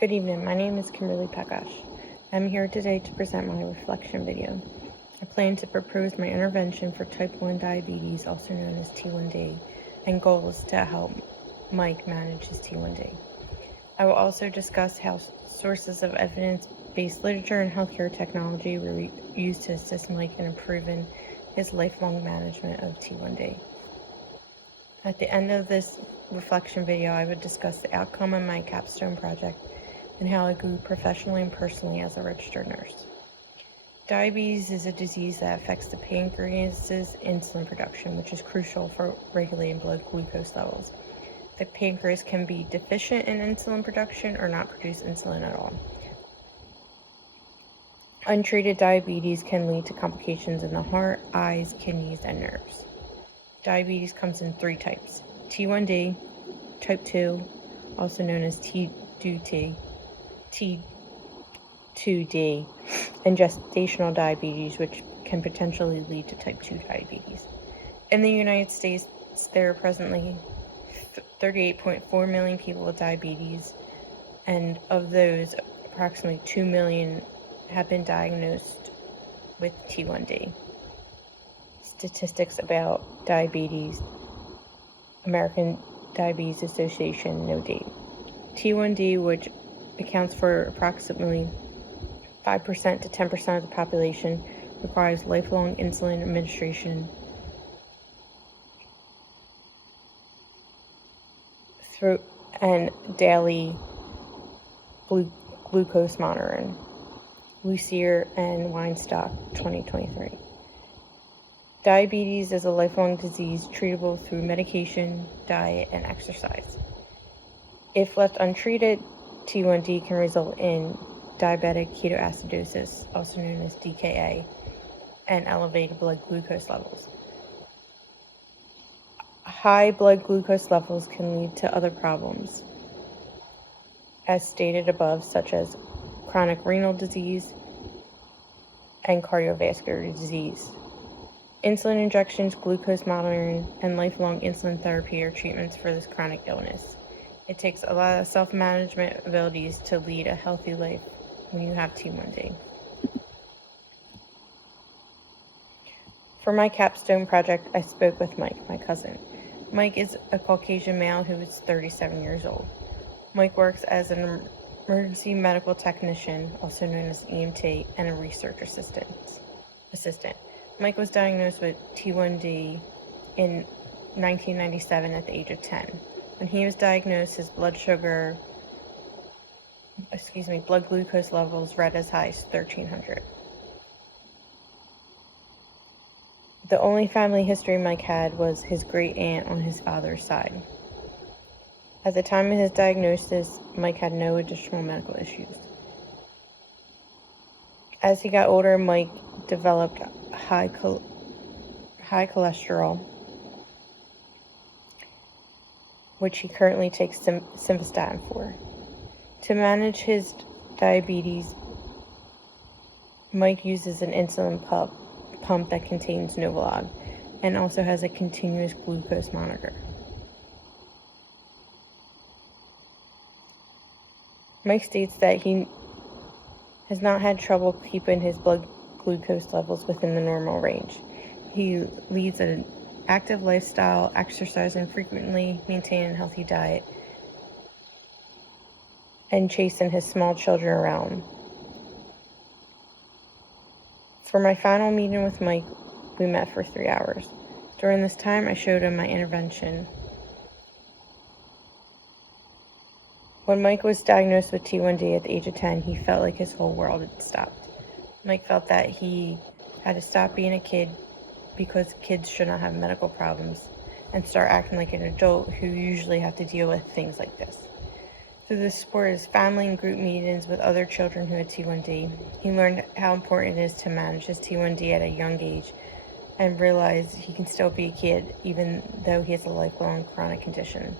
Good evening, my name is Kimberly Pekash. I'm here today to present my reflection video. I plan to propose my intervention for type 1 diabetes, also known as T1D, and goals to help Mike manage his T1D. I will also discuss how sources of evidence-based literature and healthcare technology were used to assist Mike in improving his lifelong management of T1D. At the end of this reflection video, I would discuss the outcome of my capstone project and how I grew professionally and personally as a registered nurse. Diabetes is a disease that affects the pancreas's insulin production, which is crucial for regulating blood glucose levels. The pancreas can be deficient in insulin production or not produce insulin at all. Untreated diabetes can lead to complications in the heart, eyes, kidneys, and nerves. Diabetes comes in 3 types: T1D, type 2, also known as T2D, and gestational diabetes, which can potentially lead to type 2 diabetes. In the United States, there are presently 38.4 million people with diabetes, and of those, approximately 2 million have been diagnosed with T1D. Statistics about diabetes, American Diabetes Association, no date. T1D, which accounts for approximately 5% to 10% of the population, requires lifelong insulin administration through and daily glucose monitoring. Lucier and Weinstock, 2023. Diabetes is a lifelong disease treatable through medication, diet, and exercise. If left untreated, T1D can result in diabetic ketoacidosis, also known as DKA, and elevated blood glucose levels. High blood glucose levels can lead to other problems, as stated above, such as chronic renal disease and cardiovascular disease. Insulin injections, glucose monitoring, and lifelong insulin therapy are treatments for this chronic illness. It takes a lot of self-management abilities to lead a healthy life when you have T1D. For my capstone project, I spoke with Mike, my cousin. Mike is a Caucasian male who is 37 years old. Mike works as an emergency medical technician, also known as EMT, and a research assistant. Mike was diagnosed with T1D in 1997 at the age of 10. When he was diagnosed, his blood glucose levels read as high as 1300. The only family history Mike had was his great aunt on his father's side. At the time of his diagnosis, Mike had no additional medical issues. As he got older, Mike developed high cholesterol, which he currently takes simvastatin for. To manage his diabetes, Mike uses an insulin pump that contains Novolog and also has a continuous glucose monitor. Mike states that he has not had trouble keeping his blood glucose levels within the normal range. He leads an active lifestyle, exercising frequently, maintaining a healthy diet, and chasing his small children around. For my final meeting with Mike, we met for 3 hours. During this time, I showed him my intervention. When Mike was diagnosed with T1D at the age of 10, he felt like his whole world had stopped. Mike felt that he had to stop being a kid because kids should not have medical problems and start acting like an adult who usually have to deal with things like this. Through the support of his family and group meetings with other children who had T1D, he learned how important it is to manage his T1D at a young age and realized he can still be a kid even though he has a lifelong chronic condition.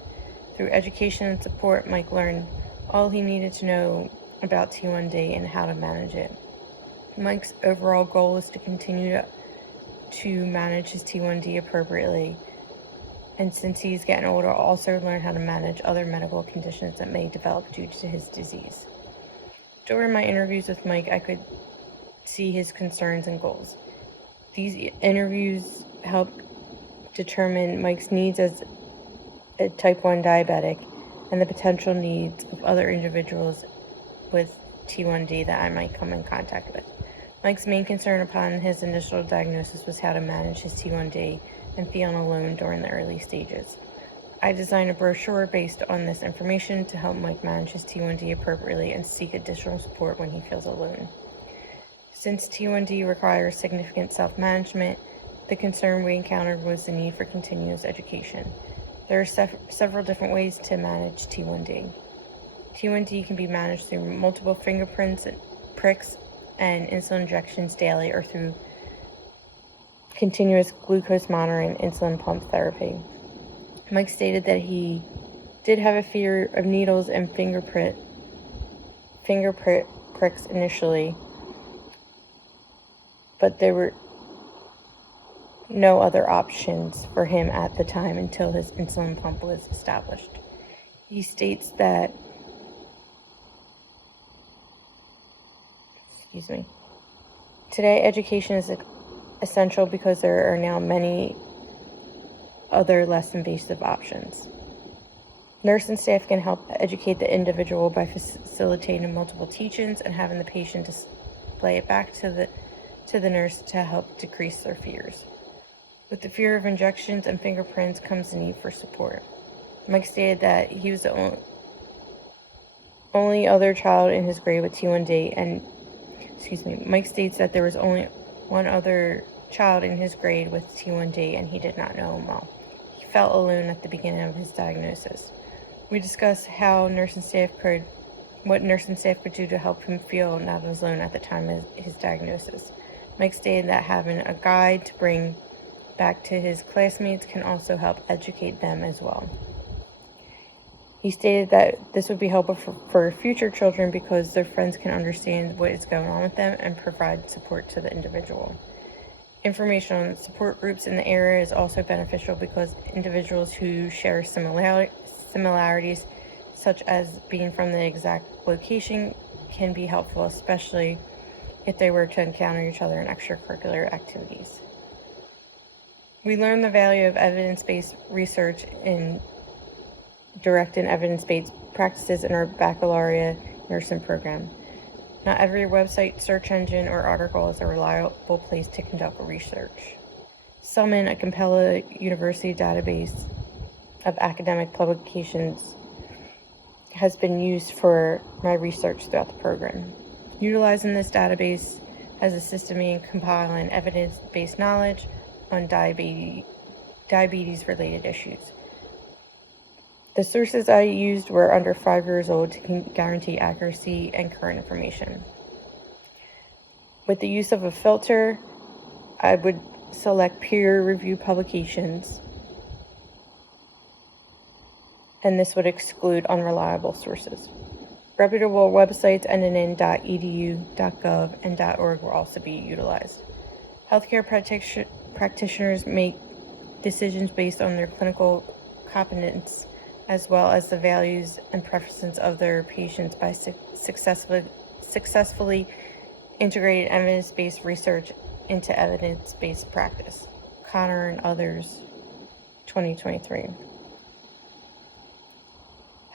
Through education and support, Mike learned all he needed to know about T1D and how to manage it. Mike's overall goal is to continue to manage his T1D appropriately and since he's getting older, also learn how to manage other medical conditions that may develop due to his disease. During my interviews with Mike, I could see his concerns and goals. These interviews helped determine Mike's needs as a type 1 diabetic and the potential needs of other individuals with T1D that I might come in contact with. Mike's main concern upon his initial diagnosis was how to manage his T1D and feeling alone during the early stages. I designed a brochure based on this information to help Mike manage his T1D appropriately and seek additional support when he feels alone. Since T1D requires significant self-management, the concern we encountered was the need for continuous education. There are several different ways to manage T1D. T1D can be managed through multiple fingerprints, pricks, and insulin injections daily or through continuous glucose monitoring and insulin pump therapy. Mike stated that he did have a fear of needles and finger pricks initially, but there were no other options for him at the time until his insulin pump was established. He states that, today education is essential because there are now many other less invasive options. Nurse and staff can help educate the individual by facilitating multiple teach-ins and having the patient display it back to the nurse to help decrease their fears. With the fear of injections and fingerprints comes the need for support. Mike stated that he was the only other child in his grade with T1D, and Mike states that there was only one other child in his grade with T1D, and he did not know him well. He felt alone at the beginning of his diagnosis. We discussed what nurse and staff could do to help him feel not as alone at the time of his diagnosis. Mike stated that having a guide to bring back to his classmates can also help educate them as well. He stated that this would be helpful for future children because their friends can understand what is going on with them and provide support to the individual. Information on support groups in the area is also beneficial because individuals who share similarities, such as being from the exact location, can be helpful, especially if they were to encounter each other in extracurricular activities. We learned the value of evidence-based research in directing evidence-based practices in our baccalaureate nursing program. Not every website, search engine, or article is a reliable place to conduct research. Summon, a Capella University database of academic publications, has been used for my research throughout the program. Utilizing this database has assisted me in compiling evidence-based knowledge on diabetes-related issues. The sources I used were under 5 years old to guarantee accuracy and current information. With the use of a filter, I would select peer-reviewed publications, and this would exclude unreliable sources. Reputable websites ending in .edu, .gov, and .org will also be utilized. Healthcare practitioners make decisions based on their clinical competence as well as the values and preferences of their patients by successfully integrating evidence-based research into evidence-based practice. Connor and others, 2023.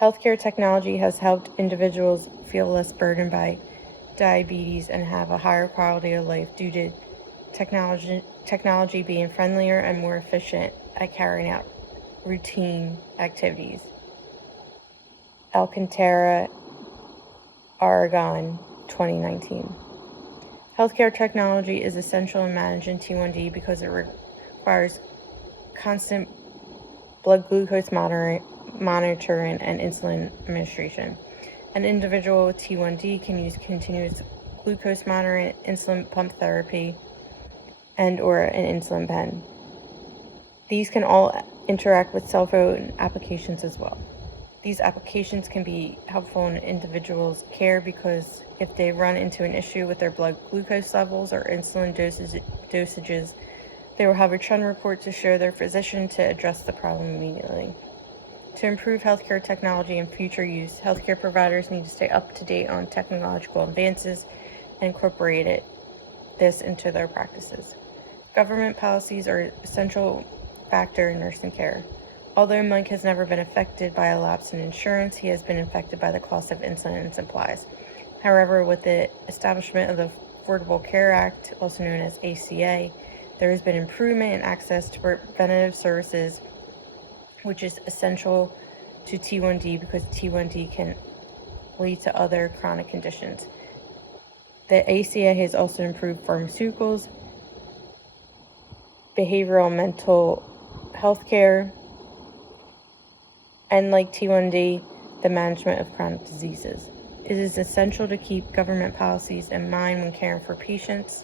Healthcare technology has helped individuals feel less burdened by diabetes and have a higher quality of life due to technology being friendlier and more efficient at carrying out routine activities. Alcantara, Oregon, 2019. Healthcare technology is essential in managing T1D because it requires constant blood glucose monitoring and insulin administration. An individual with T1D can use continuous glucose monitoring, insulin pump therapy, and/or an insulin pen. These can all interact with cell phone applications as well. These applications can be helpful in individuals' care because if they run into an issue with their blood glucose levels or insulin dosages, They will have a trend report to show their physician to address the problem immediately. To improve healthcare technology and future use, healthcare providers need to stay up to date on technological advances and incorporate this into their practices. Government policies are an essential factor in nursing care. Although Mike has never been affected by a lapse in insurance, he has been affected by the cost of insulin and supplies. However, with the establishment of the Affordable Care Act, also known as ACA, there has been improvement in access to preventative services, which is essential to T1D because T1D can lead to other chronic conditions. The ACA has also improved pharmaceuticals, behavioral and mental health care, and like T1D, the management of chronic diseases. It is essential to keep government policies in mind when caring for patients.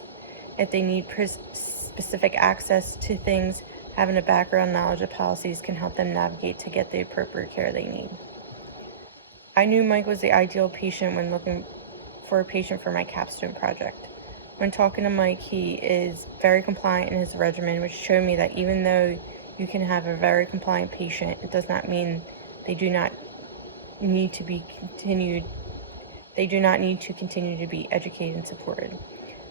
If they need specific access to things, having a background knowledge of policies can help them navigate to get the appropriate care they need. I knew Mike was the ideal patient when looking for a patient for my capstone project. When talking to Mike, he is very compliant in his regimen, which showed me that even though you can have a very compliant patient, it does not mean they do not need to continue to be educated and supported.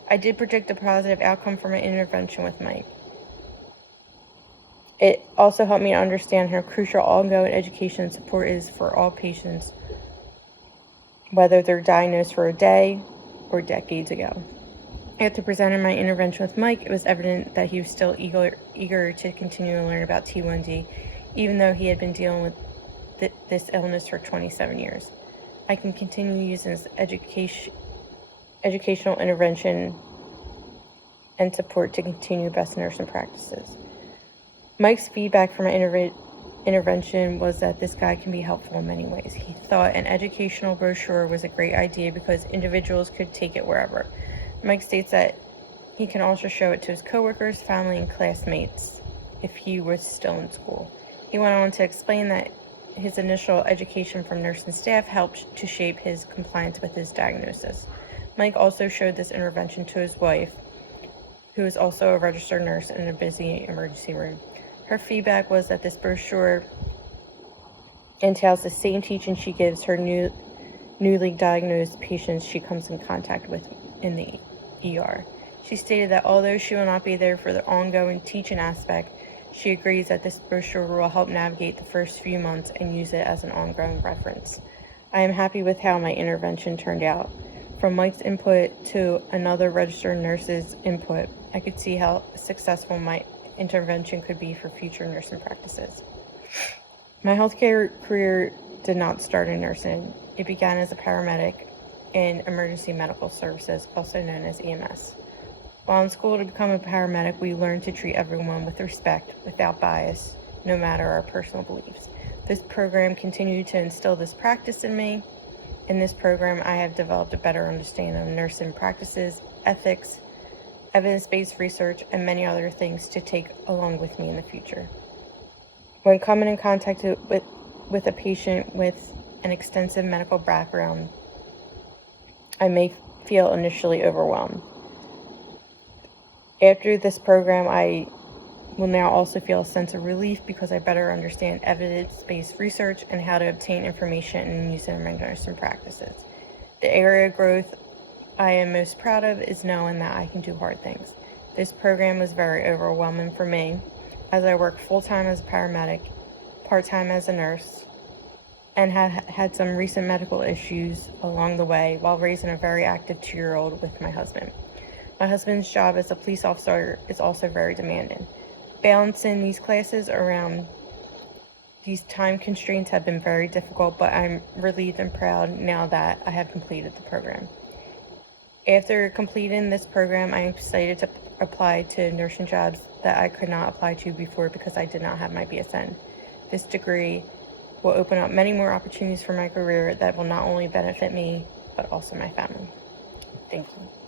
I did predict a positive outcome for my intervention with Mike. It also helped me understand how crucial ongoing education and support is for all patients, whether they're diagnosed for a day or decades ago. After presenting my intervention with Mike, it was evident that he was still eager to continue to learn about T1D, even though he had been dealing with this illness for 27 years. I can continue using this educational intervention and support to continue best nursing practices. Mike's feedback from my intervention was that this guide can be helpful in many ways. He thought an educational brochure was a great idea because individuals could take it wherever. Mike states that he can also show it to his coworkers, family, and classmates if he was still in school. He went on to explain that his initial education from nursing staff helped to shape his compliance with his diagnosis. Mike also showed this intervention to his wife, who is also a registered nurse in a busy emergency room. Her feedback was that this brochure entails the same teaching she gives her newly diagnosed patients she comes in contact with in the ER. She stated that although she will not be there for the ongoing teaching aspect, she agrees that this brochure will help navigate the first few months and use it as an ongoing reference. I am happy with how my intervention turned out. From Mike's input to another registered nurse's input, I could see how successful my intervention could be for future nursing practices. My healthcare career did not start in nursing. It began as a paramedic in emergency medical services, also known as EMS. While in school to become a paramedic, we learned to treat everyone with respect, without bias, no matter our personal beliefs. This program continued to instill this practice in me. In this program, I have developed a better understanding of nursing practices, ethics, evidence-based research, and many other things to take along with me in the future. When coming in contact with a patient with an extensive medical background, I may feel initially overwhelmed. After this program, I will now also feel a sense of relief because I better understand evidence-based research and how to obtain information and use it in my nursing practices. The area of growth I am most proud of is knowing that I can do hard things. This program was very overwhelming for me as I worked full-time as a paramedic, part-time as a nurse, and had some recent medical issues along the way while raising a very active 2-year-old with my husband. My husband's job as a police officer is also very demanding. Balancing these classes around these time constraints have been very difficult, but I'm relieved and proud now that I have completed the program. After completing this program, I am excited to apply to nursing jobs that I could not apply to before because I did not have my BSN. This degree will open up many more opportunities for my career that will not only benefit me, but also my family. Thank you.